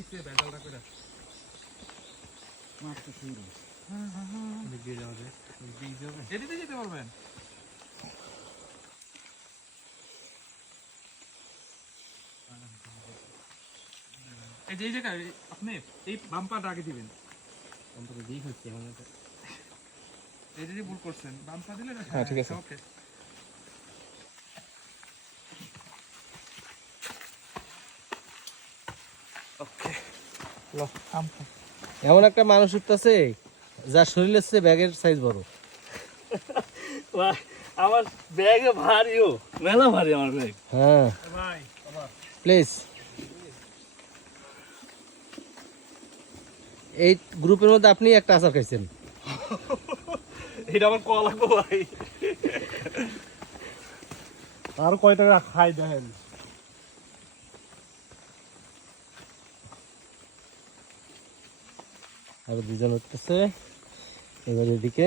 দিতে বেজালটা করে মাত্র শুরু। দিয়ে যাবে এদিকে যেতে পারবেন। এই যে এই জায়গায় আপনি এই বাম্পারটা আগে দিবেন। বাম্পারটা দিয়ে হচ্ছে আমাদের এই যে ভুল করছেন বাম্পার দিলে না। হ্যাঁ ঠিক আছে ওকে ওকে লো বাম্পার। এমন একটা মানুষ উঠতেছে যার শরীরের চেয়ে ব্যাগের সাইজ বড়। আমার ব্যাগে ভারীও মেলা ভারী আমার ব্যাগ। হ্যাঁ ভাই প্লিজ এই গ্রুপের মধ্যে আপনি একটা আচার খাইছেন। এটা আমার কল লাগবো ভাই। আর কয় টাকা খাই দেখেন। আর দুজন উঠতেছে এবার এদিকে।